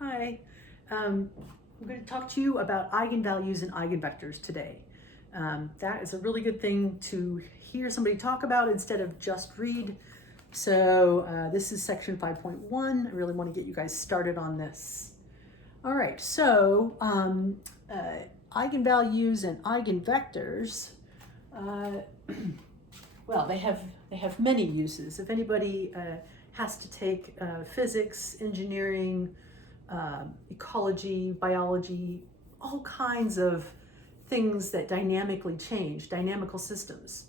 Hi. I'm going to talk to you about eigenvalues and eigenvectors today. That is a really good thing to hear somebody talk about instead of just read. So this is section 5.1. I really want to get you guys started on this. All right, so eigenvalues and eigenvectors, well, they have many uses. If anybody has to take physics, engineering, ecology, biology, all kinds of things that dynamically change, dynamical systems,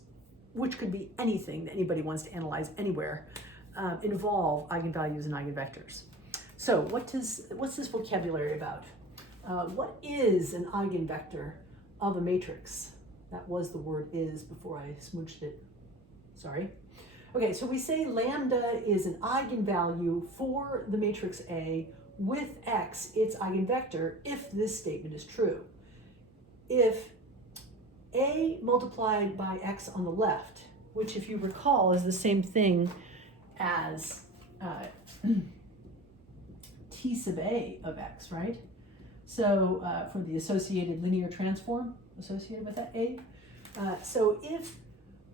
which could be anything that anybody wants to analyze anywhere, involve eigenvalues and eigenvectors. So what's this vocabulary about? What is an eigenvector of a matrix? That was the word is before I smooched it. Sorry. Okay, so we say lambda is an eigenvalue for the matrix A with X, its eigenvector, if this statement is true. If A multiplied by X on the left, which if you recall is the same thing as T sub A of X, right? So for the associated linear transform associated with that A. So if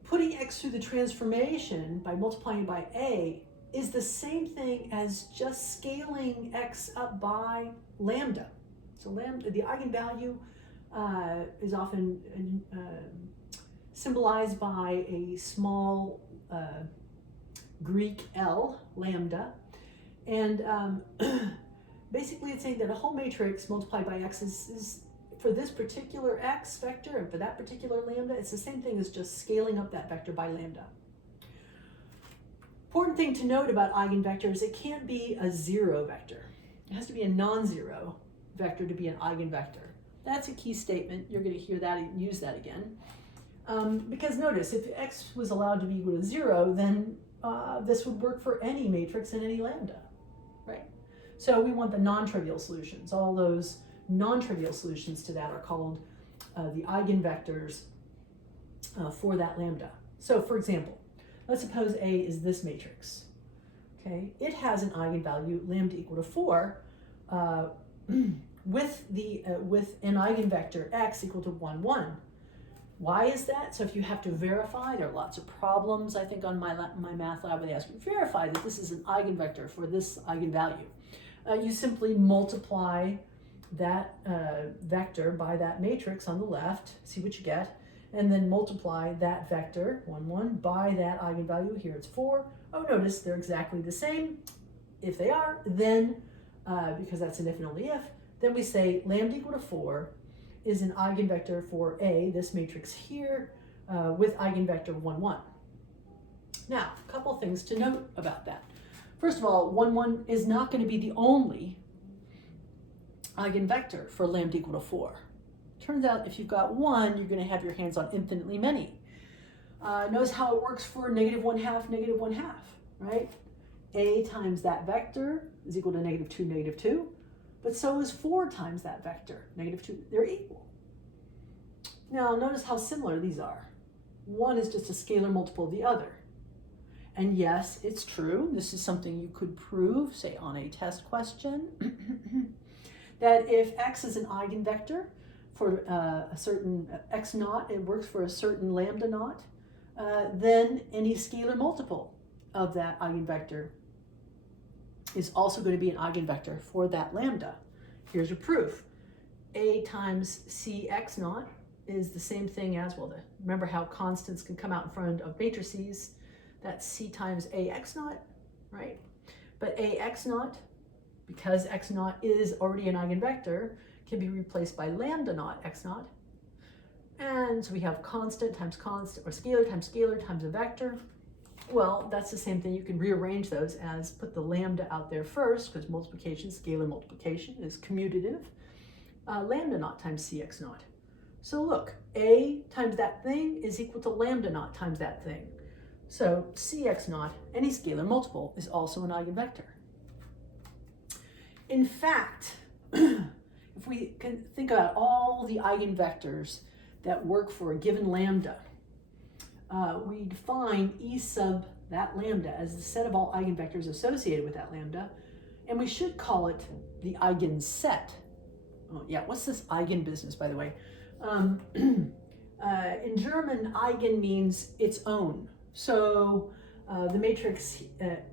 putting X through the transformation by multiplying by A is the same thing as just scaling X up by lambda. So lambda, the eigenvalue is often symbolized by a small Greek L, lambda. And basically it's saying that a whole matrix multiplied by X is for this particular X vector and for that particular lambda, it's the same thing as just scaling up that vector by lambda. Important thing to note about eigenvectors, it can't be a zero vector. It has to be a non-zero vector to be an eigenvector. That's a key statement. You're going to hear that and use that again. Because notice, if X was allowed to be equal to 0, then this would work for any matrix and any lambda, right? So we want the non-trivial solutions. All those non-trivial solutions to that are called the eigenvectors for that lambda. So for example, let's suppose A is this matrix. Okay, it has an eigenvalue lambda equal to 4 with an eigenvector X equal to 1, 1. Why is that? So if you have to verify, there are lots of problems, I think, on my math lab where they ask you, verify that this is an eigenvector for this eigenvalue. You simply multiply that vector by that matrix on the left, see what you get, and then multiply that vector, 1, 1, by that eigenvalue. Here it's 4. Oh, notice they're exactly the same. If they are, then, because that's an if and only if, then we say lambda equal to 4 is an eigenvector for A, this matrix here, with eigenvector 1, 1. Now, a couple things to note about that. First of all, 1, 1 is not going to be the only eigenvector for lambda equal to 4. Turns out if you've got 1, you're going to have your hands on infinitely many. Notice how it works for negative 1/2, negative 1/2, right? A times that vector is equal to negative 2, negative 2. But so is 4 times that vector, negative 2. They're equal. Now notice how similar these are. One is just a scalar multiple of the other. And yes, it's true. This is something you could prove, say on a test question, that if X is an eigenvector for a certain X naught, it works for a certain lambda naught, then any scalar multiple of that eigenvector is also going to be an eigenvector for that lambda. Here's your proof. A times Cx naught is the same thing as, well, remember how constants can come out in front of matrices. That's C times Ax naught, right? But Ax naught, because X naught is already an eigenvector, can be replaced by lambda naught X naught. And so we have constant times constant, or scalar times a vector. Well, that's the same thing. You can rearrange those as put the lambda out there first, because multiplication, scalar multiplication, is commutative. Lambda naught times Cx naught. So look, A times that thing is equal to lambda naught times that thing. So Cx naught, any scalar multiple, is also an eigenvector. In fact, if we can think about all the eigenvectors that work for a given lambda, we define E sub that lambda as the set of all eigenvectors associated with that lambda, And we should call it the eigenset. Oh, yeah, what's this eigen business, by the way? In German, eigen means its own. So the matrix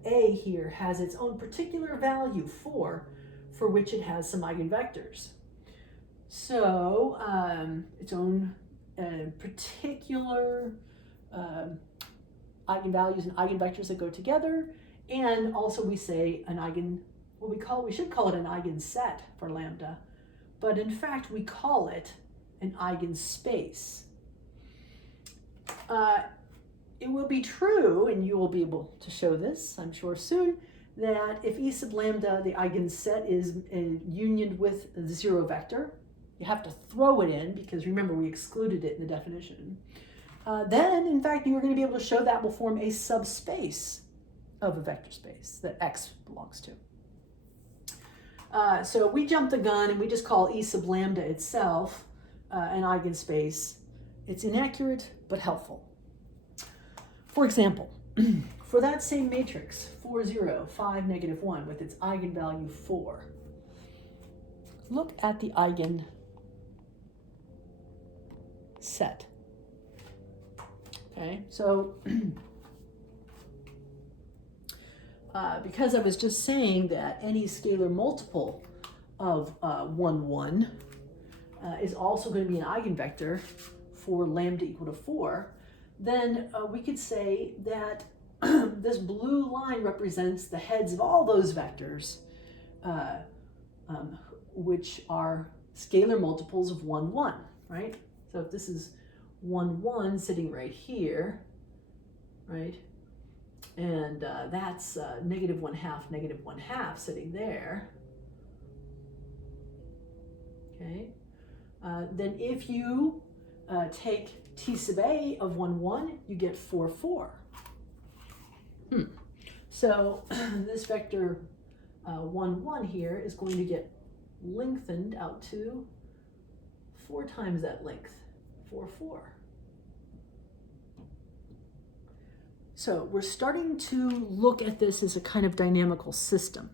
A here has its own particular value for which it has some eigenvectors. So its own particular eigenvalues and eigenvectors that go together, and also we say an eigen, we should call it an eigenset for lambda, but in fact we call it an eigenspace. It will be true, and you will be able to show this, I'm sure soon, that if E sub lambda, the eigenset, is unioned with the zero vector, you have to throw it in because remember we excluded it in the definition. Then, in fact, you're going to be able to show that will form a subspace of a vector space that X belongs to. So we jump the gun and we just call E sub lambda itself an eigenspace. It's inaccurate but helpful. For example, for that same matrix, 4, 0, 5, negative 1, with its eigenvalue 4, look at the eigenset. Okay, so because I was just saying that any scalar multiple of 1, 1 is also going to be an eigenvector for lambda equal to 4, then we could say that this blue line represents the heads of all those vectors, which are scalar multiples of 1, 1, right? So if this is 1, 1 sitting right here, right? And that's negative 1/2, negative 1/2 sitting there. Okay. Then if you take t sub a of 1, 1, you get 4, 4. So this vector 1, 1 here is going to get lengthened out to 4 times that length, 4, 4. So we're starting to look at this as a kind of dynamical system.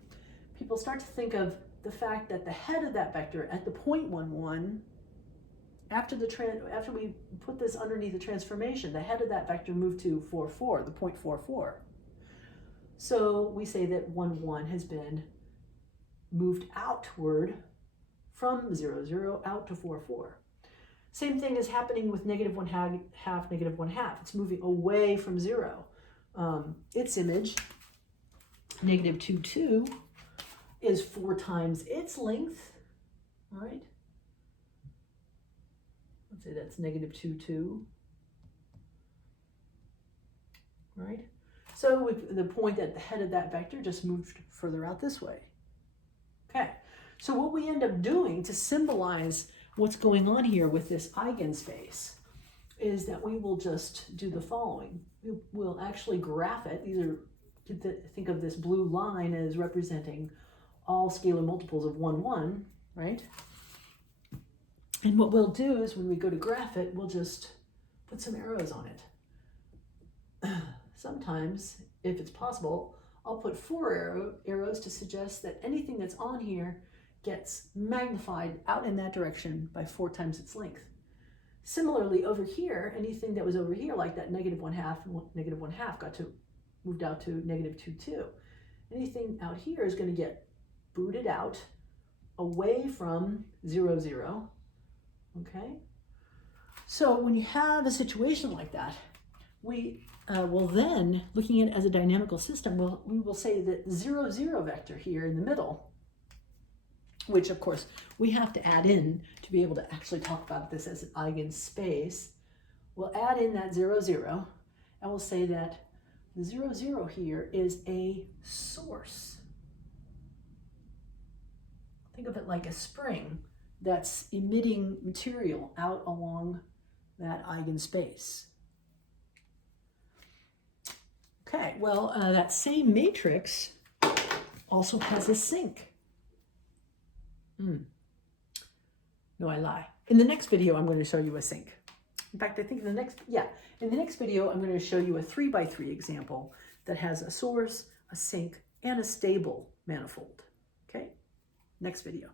People start to think of the fact that the head of that vector at the point 1, 1, after we put this underneath the transformation, the head of that vector moved to 4, 4, the point 4, 4. So we say that 1, 1 has been moved outward from 0, 0 out to 4, 4. Same thing is happening with negative 1/2, negative 1/2. It's moving away from 0. Its image, negative 2, 2, is 4 times its length, all right? Let's say that's negative 2, 2, right? So with the point that the head of that vector just moved further out this way. Okay, so what we end up doing to symbolize what's going on here with this eigenspace is that we will just do the following. We'll actually graph it. Think of this blue line as representing all scalar multiples of 1, 1, right? And what we'll do is when we go to graph it, we'll just put some arrows on it. Sometimes, if it's possible, I'll put 4 arrows to suggest that anything that's on here gets magnified out in that direction by 4 times its length. Similarly, over here, anything that was over here, like that negative 1/2, negative 1/2, moved out to negative 2, 2. Anything out here is going to get booted out away from 0, 0. Okay? So when you have a situation like that, we will then, looking at it as a dynamical system, we will say that 0, 0 vector here in the middle, which of course we have to add in to be able to actually talk about this as an eigenspace. We'll add in that 0, 0, and we'll say that the 0, 0 here is a source. Think of it like a spring that's emitting material out along that eigenspace. Okay, well, that same matrix also has a sink. No, I lie. In the next video, I'm going to show you a sink. In fact, I think in the next video, I'm going to show you a 3x3 example that has a source, a sink, and a stable manifold. Okay, next video.